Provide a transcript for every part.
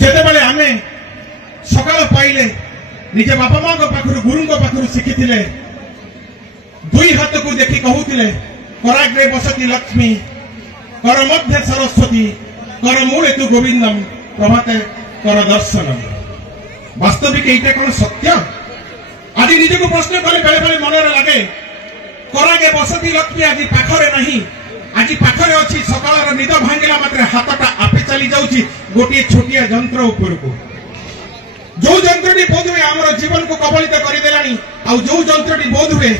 ଯେତେବେଳେ ଆମେ ସକାଳ ପାଇଲେ ନିଜ ବାପା ମାଙ୍କ ପାଖରୁ ଗୁରୁଙ୍କ ପାଖରୁ ଶିଖିଥିଲେ ଦୁଇ ହାତକୁ ଦେଖି କହୁଥିଲେ କରାଗ୍ରେ ବସତି ଲକ୍ଷ୍ମୀ କର ମଧ୍ୟ ସରସ୍ୱତୀ କର ମୂଳେ ତୁ ଗୋବିନ୍ଦମ ପ୍ରଭାତେ କର ଦର୍ଶନମ। ବାସ୍ତବିକ এইটা কোন সত্য? আজি নিজকে প্রশ্ন কলে বেলে বেলে মনের লাগে କରାগে বসতি লক্ষ্মী আজি পাখরে নাহি, আজি পাখরে অছি সকাଳର ନିଦ ଭାଙ୍ଗିଲା ମାତ୍ରେ ହାତଟା ଆପେ ଚାଲି ଯାଉଛି ଗୋଟିଏ ଛୋଟିଆ ଯନ୍ତ୍ର ଉପରକୁ। जो যন্ত্রটি बोध हुए आम जीवन को कबलित करदेलानी आ जो যন্ত্রটি बोध हुए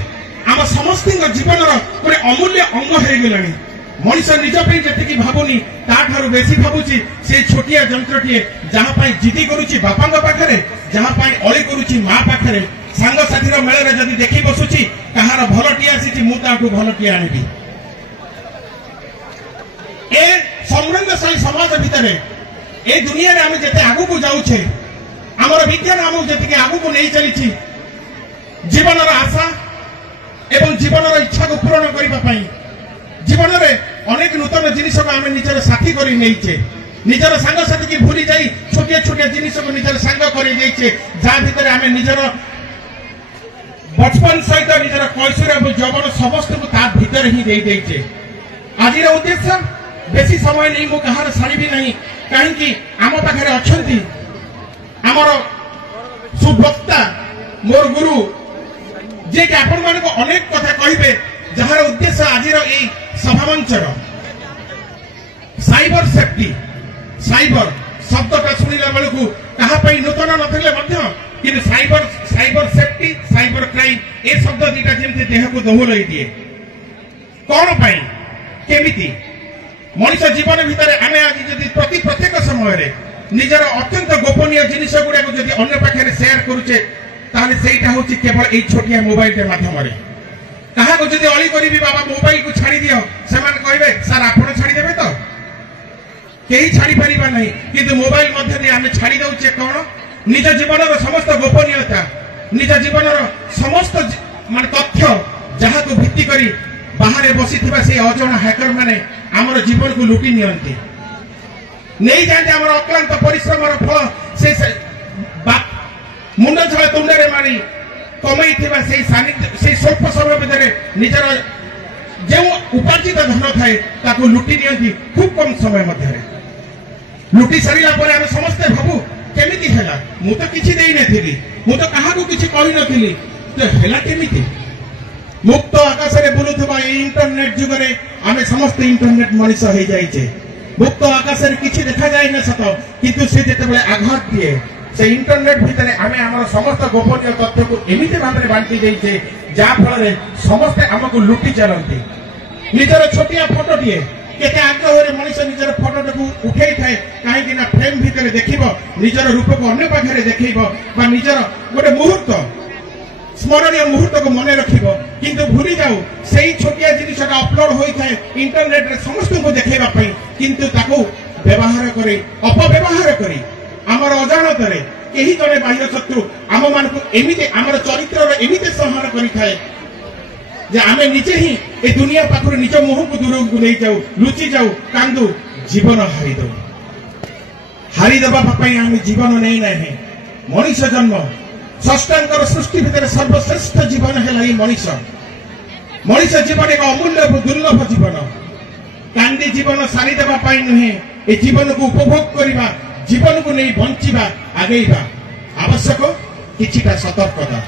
आम समस्त जीवन गोटे अमूल्य अंग हो गलानी। मनीष निज जी भावुनी ताठू बेसी भावुची से छोटिया जंत्रटीए जहाँ जिदी करुच्ची बापा पाखे जहाँ अली करुच्ची माँ पाखे सांगसाथी मेल जदि देखी बसुची कहार भलटी आसी मुझे भलटी आनी। ए समृद्धशाली समाज भितर ए दुनिया आम जिते आगू को जाऊे आमर विज्ञान आमको जी आगू नहीं चली जीवन आशा एवं जीवन इच्छा को पूरण करने जीवन में अनेक नूतन जिनिस को आम निजर साथी कर निजर सांगसाथी की भूली जाई छोटिया छोटिया जिनिस को निजर सांग कर जहाँ भीतर आम निजर बचपन सहित निजर कैशोर और जौवन समस्त को ता भीतर ही दे देचे। आज उद्देश्य बेसी समय नहीं मु कहार छाड़ी नहीं कहीं आम पाखे अच्छा आमर सुवक्ता मोर गुरु जे कि आपण मानको अनेक कथा कहिबे जहार उद्देश्य आज सभा मंचर साइबर सेफ्टी साइबर शब्दटा शुणिला बेलू कहा नूतन नथिले कि cyber cyber safety cyber crime ए शब्द दीटा जमी देह को दोहलई दिए कौन पाई केमिति मनुष्य जीवन भितर आम आज जदि प्रति प्रत्येक समय निजर अत्यंत गोपनीय जिनिस गुड़ा जब अन्य पाखे सेयार करुचे ताहले सेटा होची केवल ए छोटिया मोबाइल के माध्यम रे कहा को जदि अली करी बाबा मोबाइल को छाड़ी दियो सेमान कहबे सर आपण छाड़ी देबे तो केही छाड़ी परिबा नहीं किंतु मोबाइल मध्य दे आमे छाड़ी दउचे कोन निज जीवन रो समस्त गोपनीयता निज जीवन रो समस्त मान तथ्य जहा को भित्ति करी बाहर बसिथिबा से अजणा हैकर माने हमर जीवन को लुटी नियंती नहीं जाते आम अक्लांत परिश्रम फल से मुंड छल तुंडे मारी कमई से स्वल्प समय भितर निजर जो उपार्जित धन थाए ताको लुटी नियंती खूब कम समय मध्य लुटी सारा पर आम समस्ते भावु केमिति हैला मु तो किछि देई नथिली मु तो काहाकू किछि कहि नथिली तो हैला केमिति मुक्त आकाश रे बुलुथबा इंटरनेट जुग रे आमे समस्त इंटरनेट मनीष हो जाइछे। मुक्त आकाश किसी देखा जाए न सत किंतु से जिते आघात दिए से इंटरनेट भितर आम आम समस्त गोपनीय तथ्य को एमती भाव में बांटी देचे जहाँफल समस्ते आमको लुटी चलती निजर छोटिया फोटोटे केते आग्रह मनीष निजर फोटोटा को उठे थाए कहीं फ्रेम भितर देख निजर रूप को अन्य पाखे देखेब निजर गोटे मुहूर्त स्मरणीय मुहूर्त को मन रखिब किंतु भूली जाऊ से छोटिया जिनिसटा अपलोड होता है इंटरनेट रे समस्त को देखेबा किंतु ताको व्यवहार करे अपव्यवहार करे आमर अजाणत कहीं जड़े बाह्य शत्रु आम मान एमती आमर चरित्र एमती संहार करें जे आमे निजे ही ए दुनिया पाखर निज मुह को दूर को नहीं जाऊ लुचि जाऊ कांदू जीवन हारिद हारिदेवा आम जीवन नहीं ना मनीष जन्म षष्ठांकर सृष्टि भितर सर्वश्रेष्ठ जीवन है मनीष मनीष जीवन एक अमूल्य दुर्लभ जीवन कांदी जीवन सारीदेवा नुहे ए जीवन को उपभोग करवा जीवन को नहीं बंचिबा आगेबा आवश्यक किछिटा सतर्कता।